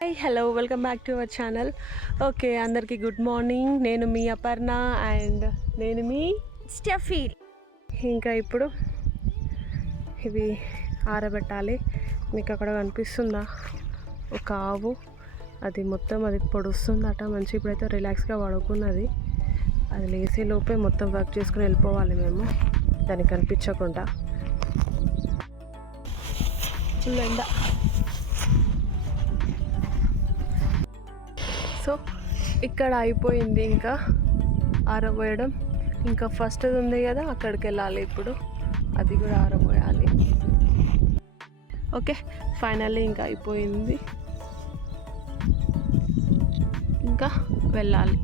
Hi hello welcome back to our channel. Okay, అందరికీ good morning. నేను మీ Aparna and నేను me Steffi. ఇంకా ఇప్పుడు ఇవి ఆరబెట్టాలి. మీకు అక్కడ కనిపిస్తుందా ఒక ఆవు? అది మొత్తం అది పొడుస్తుందట. మంచి ఇప్పుడైతే రిలాక్స్గా పడుకున్నది. అది లేసే లోపే మొత్తం వర్క్ చేసుకుని వెళ్ళిపోవాలి మేము, దానికి కనిపించకుండా. ఫుల్ ఎండ. సో ఇక్కడ అయిపోయింది ఇంకా ఆరబోయడం. ఇంకా ఫస్ట్ ఉంది కదా, అక్కడికి వెళ్ళాలి ఇప్పుడు, అది కూడా ఆరబోయాలి. ఓకే, ఫైనల్లీ ఇంకా అయిపోయింది, ఇంకా వెళ్ళాలి.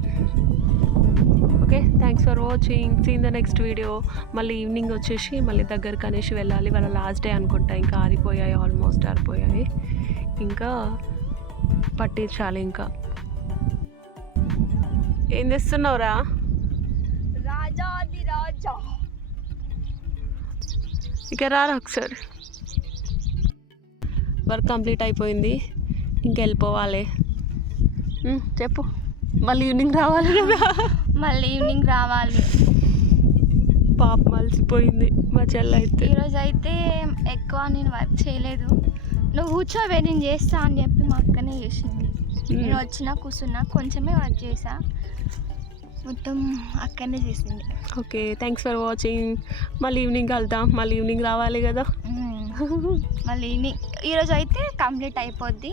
Okay, thanks for watching. See in the next video. మళ్ళీ ఈవినింగ్ వచ్చేసి మళ్ళీ దగ్గరికి అనేసి వెళ్ళాలి. వాళ్ళ లాస్ట్ డే అనుకుంటా. ఇంకా ఆరిపోయాయి, ఆల్మోస్ట్ ఆరిపోయాయి. ఇంకా పట్టించాలి. ఇంకా ఏం చేస్తున్నావురా? రాజాది రాజా ఇక రారా ఒకసారి. వర్క్ కంప్లీట్ అయిపోయింది, ఇంకెళ్ళిపోవాలి. చెప్పు. మళ్ళీ ఈవినింగ్ రావాలి కదా? మళ్ళీ ఈవినింగ్ రావాలి. పాప మలిసిపోయింది మా చెల్లి అయితే. ఈరోజు అయితే ఎక్కువ నేను వర్క్ చేయలేదు. నువ్వు కూర్చోవే, నేను చేస్తా అని చెప్పి మా అక్కనే చేసింది. నేను వచ్చినా కూర్చున్నా, కొంచెమే వర్క్ చేసా, మొత్తం అక్కడనే చేసింది. Okay, thanks for watching. మళ్ళీ ఈవినింగ్ వెళ్తాం, మళ్ళీ ఈవినింగ్ రావాలి కదా. మళ్ళీ ఈరోజు అయితే కంప్లీట్ అయిపోద్ది.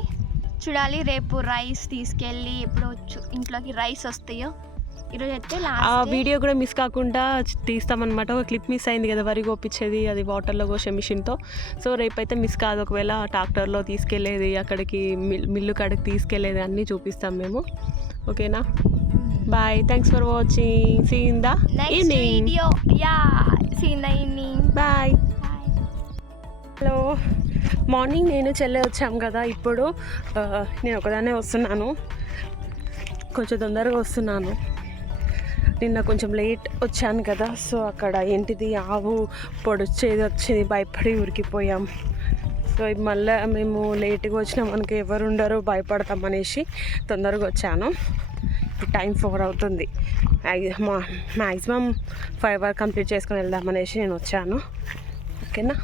చూడాలి రేపు రైస్ తీసుకెళ్ళి ఎప్పుడు ఇంట్లోకి రైస్ వస్తాయో. ఈరోజు అయితే ఆ వీడియో కూడా మిస్ కాకుండా తీస్తామన్నమాట. ఒక క్లిప్ మిస్ అయింది కదా, వరి కోపించేది, అది వాటర్లో కోసే మిషన్తో. సో రేపైతే మిస్ కాదు. ఒకవేళ ట్రాక్టర్లో తీసుకెళ్ళేది, అక్కడికి మిల్లు కాడికి తీసుకెళ్ళేది అన్నీ చూపిస్తాం మేము. ఓకేనా? Bye, thanks for watching. See in the evening. See in the evening. Bye. Hello, morning నేను చెల్లె వచ్చాం కదా. ఇప్పుడు నేను ఒకదాన్నే వస్తున్నాను, కొంచెం తొందరగా వస్తున్నాను. నిన్న కొంచెం లేట్ వచ్చాను కదా, సో అక్కడ ఏంటిది ఆవు పొడిచేది వచ్చేది, భయపడి ఉరికిపోయాం. సో మళ్ళీ మేము లేట్గా వచ్చినాం, మనకి ఎవరు ఉండరు, భయపడతాం అనేసి తొందరగా వచ్చాను. ఇప్పుడు టైం 4 అవుతుంది. మ్యాక్సిమం 5 వరకు కంప్లీట్ చేసుకొని వెళ్దామనేసి నేను వచ్చాను. ఓకేనా?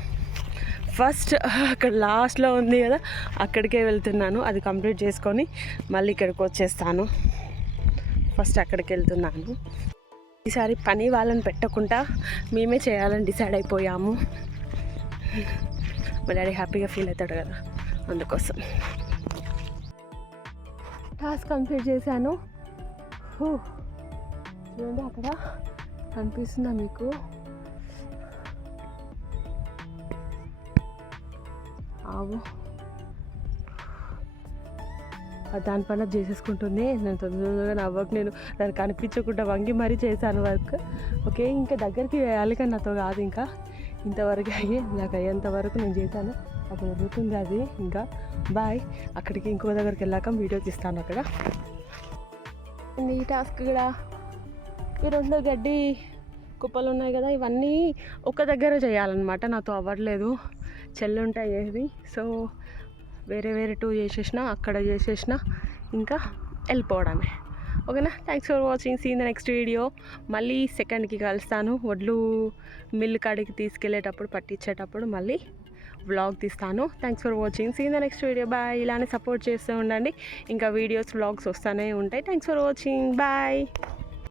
ఫస్ట్ అక్కడ లాస్ట్లో ఉంది కదా, అక్కడికే వెళ్తున్నాను. అది కంప్లీట్ చేసుకొని మళ్ళీ ఇక్కడికి వచ్చేస్తాను. ఫస్ట్ అక్కడికి వెళ్తున్నాను. ఈసారి పని వాళ్ళని పెట్టకుండా మేమే చేయాలని డిసైడ్ అయిపోయాము. మా డాడీ హ్యాపీగా ఫీల్ అవుతాడు కదా, అందుకోసం. టాస్క్ కంప్లీట్ చేశాను. చూడండి, అక్కడ కనిపిస్తుందా మీకు? ఆవు దానిపైన చేసేసుకుంటుంది. నేను తొందరగా నా వర్క్ నేను దానికి కనిపించకుండా వంగి మరీ చేశాను వర్క్. ఓకే, ఇంకా దగ్గరికి వేయాలి కానీ నాతో కాదు. ఇంకా ఇంతవరకు నాకు అయ్యేంత వరకు నేను చేశాను. అప్పుడు జరుగుతుంది అది. ఇంకా బాయ్. అక్కడికి ఇంకో దగ్గరికి వెళ్ళాక వీడియో తీస్తాను అక్కడ. ఈ టాస్క్ కూడా ఈ 2 గడ్డి కుప్పలు ఉన్నాయి కదా, ఇవన్నీ ఒక దగ్గర చేయాలన్నమాట. నాతో అవ్వట్లేదు, చెల్లి ఉంటాయి ఏది. సో వేరే 2 చేసేసిన, అక్కడ చేసేసిన, ఇంకా వెళ్ళిపోవడమే. ఓకేనా? Thanks for watching. See in the next video. మళ్ళీ సెకండ్కి కలుస్తాను. వడ్లు మిల్లు కాడికి తీసుకెళ్ళేటప్పుడు, పట్టించేటప్పుడు మళ్ళీ వ్లాగ్ తీస్తాను. Thanks for watching. See in the next video. Bye. ఇలానే సపోర్ట్ చేస్తూ ఉండండి, ఇంకా వీడియోస్ వ్లాగ్స్ వస్తూనే ఉంటాయి. Thanks for watching. బాయ్.